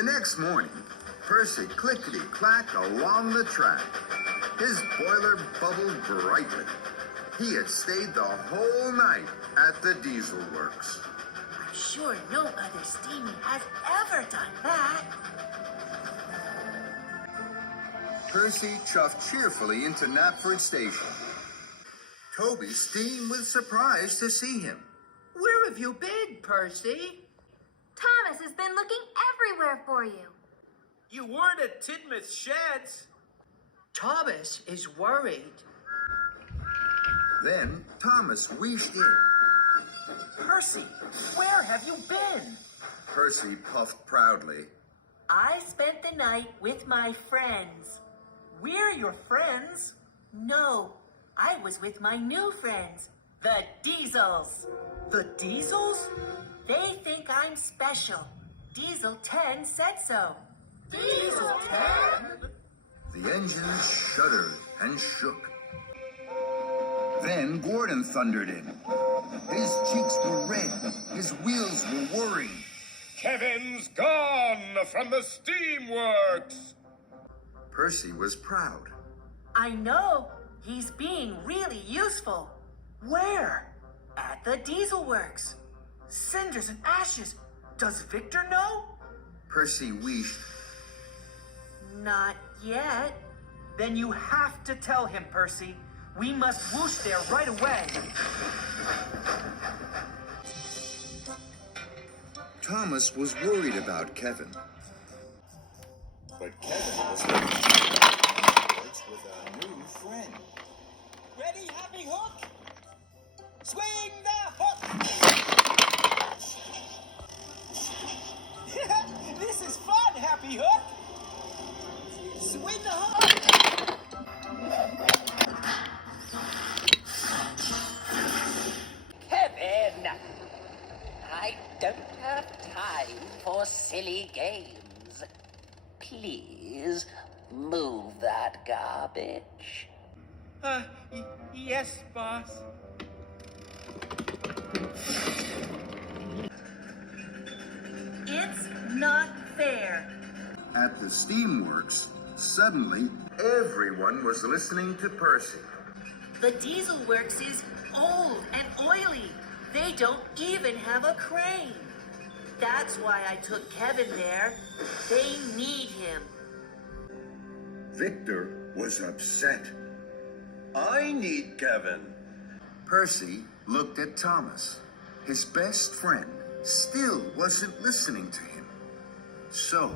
The next morning, Percy clickety-clacked along the track. His boiler bubbled brightly. He had stayed the whole night at the diesel works. I'm sure no other steaming has ever done that. Percy chuffed cheerfully into Knapford Station. Toby steamed with surprise to see him. Where have you been, Percy? Thomas has been looking everywhere for you. You weren't at Tidmouth Sheds. Thomas is worried. Then Thomas wheezed in. Percy, where have you been? Percy puffed proudly. I spent the night with my friends. We're your friends. No, I was with my new friends, the Diesels. The Diesels? They think I'm special. Diesel 10 said so. Diesel 10? The engines shuddered and shook. Then Gordon thundered in. His cheeks were red. His wheels were whirring. Kevin's gone from the steamworks. Percy was proud. I know. He's being really useful. Where? At the Diesel Works. Cinders and ashes. Does Victor know? Percy wheezed. Not yet. Then you have to tell him, Percy. We must whoosh there right away. Thomas was worried about Kevin. But Kevin was with a new friend. Ready, Happy Hook? Swing the hook! This is fun, Happy Hook! Swing the hook! Kevin! I don't have time for silly games. Please move that garbage. Yes, boss. It's not fair. At the steamworks, suddenly everyone was listening to Percy. The Diesel Works is old and oily. They don't even have a crane. That's why I took Kevin there. They need him. Victor was upset. I need Kevin. Percy looked at Thomas. His best friend still wasn't listening to him. So,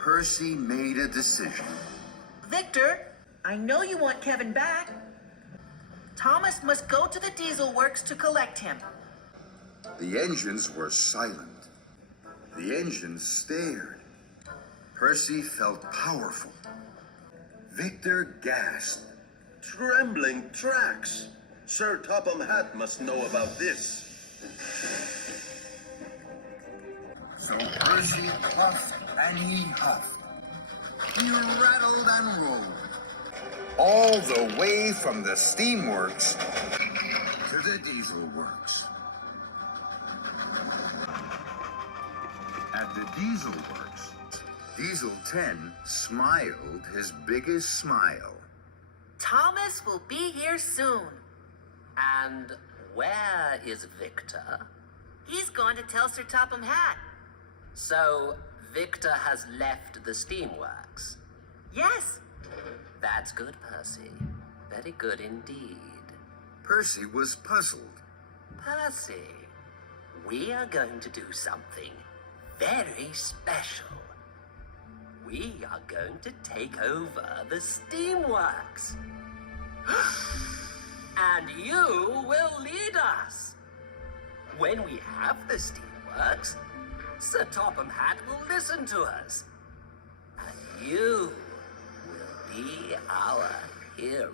Percy made a decision. Victor, I know you want Kevin back. Thomas must go to the Diesel Works to collect him. The engines were silent. The engines stared. Percy felt powerful. Victor gasped. Trembling tracks. Sir Topham Hatt must know about this. So Percy puffed and he huffed. He rattled and rolled. All the way from the steamworks to the diesel works. At the diesel works, Diesel 10 smiled his biggest smile. Thomas will be here soon. And where is Victor? He's gone to tell Sir Topham Hatt. So, Victor has left the steamworks. Yes. That's good, Percy. Very good indeed. Percy was puzzled. Percy, we are going to do something very special. We are going to take over the steamworks. And you will lead us. When we have the steamworks, Sir Topham Hatt will listen to us. And you will be our hero.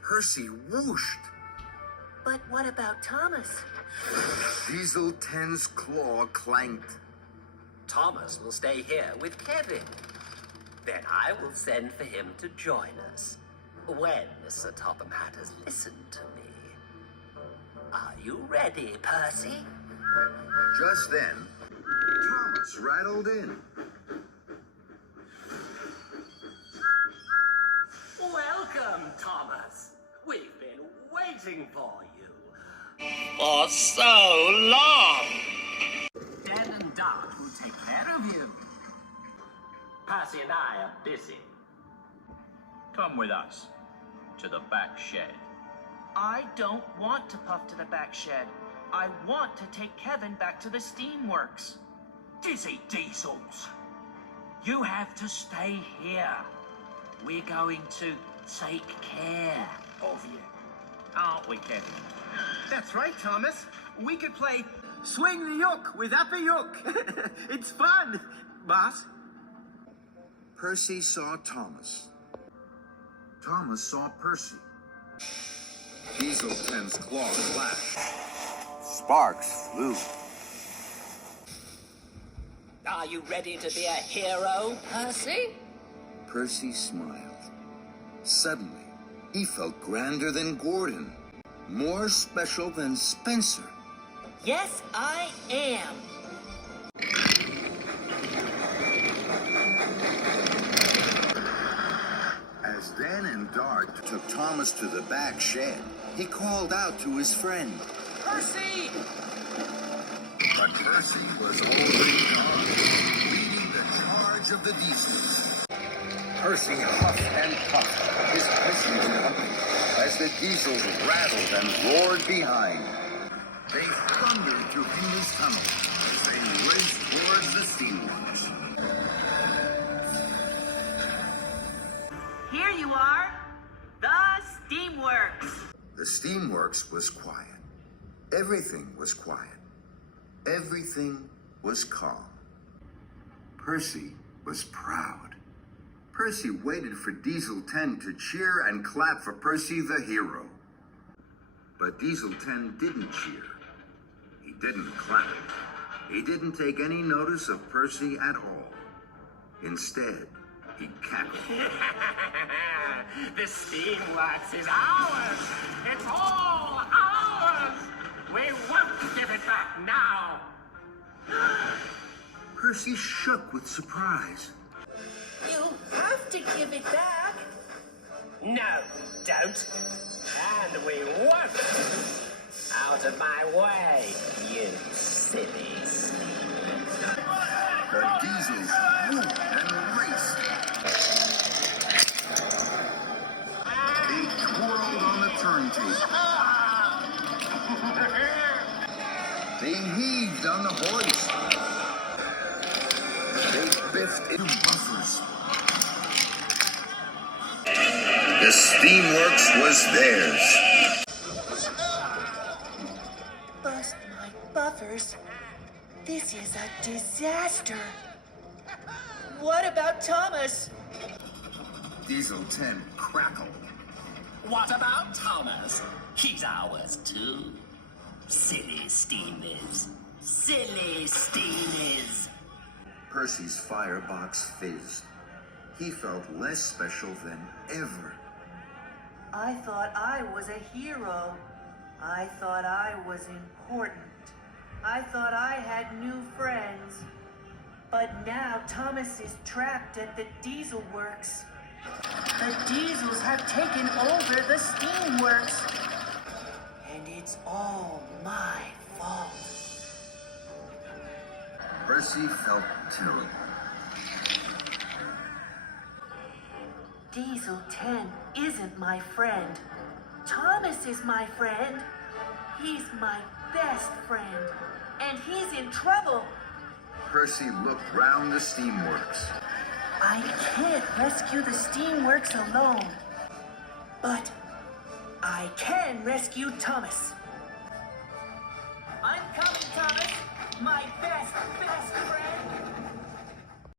Percy whooshed. But what about Thomas? Diesel 10's claw clanked. Thomas will stay here with Kevin. Then I will send for him to join us when Sir Topham Hatt has listened to me. Are you ready, Percy? Just then, Thomas rattled in. Welcome, Thomas. We've been waiting for you. For so long. Dan and Doc will take care of you. Percy and I are busy. Come with us to the back shed. I don't want to puff to the back shed. I want to take Kevin back to the steamworks. Dizzy Diesels, you have to stay here. We're going to take care of you. Aren't we, Kevin? That's right, Thomas. We could play Swing the Yoke with Happy Yoke. It's fun, boss. Percy saw Thomas. Thomas saw Percy. Diesel 10's claws flashed. Sparks flew. Are you ready to be a hero, Percy? Percy smiled. Suddenly, he felt grander than Gordon, more special than Spencer. Yes, I am. As Dan and Dart took Thomas to the back shed, he called out to his friend. Percy! But Percy was already gone, leading the charge of the Diesels. Percy huffed and puffed, his pushing company, as the Diesels rattled and roared behind. They thundered through Henry's tunnel as they raced towards the steamworks. Here you are, the steamworks. The steamworks was quiet. Everything was quiet. Everything was calm. Percy was proud. Percy waited for Diesel 10 to cheer and clap for Percy the hero. But Diesel 10 didn't cheer. He didn't clap. He didn't take any notice of Percy at all. Instead, he cackled. The steamworks is ours. It's all ours. We won't give it back now. Percy shook with surprise. You have to give it back. No, don't. And we won't. Out of my way, you sillies. The Diesels whooped and raced. They twirled on the turntable. They heaved on the hoist. They biffed into buffers. The steamworks was theirs. Bust my buffers. This is a disaster. What about Thomas? Diesel 10 crackled. What about Thomas? He's ours too. Silly steamers. Silly steamers. Percy's firebox fizzed. He felt less special than ever. I thought I was a hero. I thought I was important. I thought I had new friends. But now Thomas is trapped at the Diesel Works. The Diesels have taken over the steamworks. And it's all my fault. Percy felt terrible. Diesel 10 isn't my friend. Thomas is my friend. He's my best friend. And he's in trouble. Percy looked round the steamworks. I can't rescue the steamworks alone. But I can rescue Thomas. I'm coming, Thomas. My best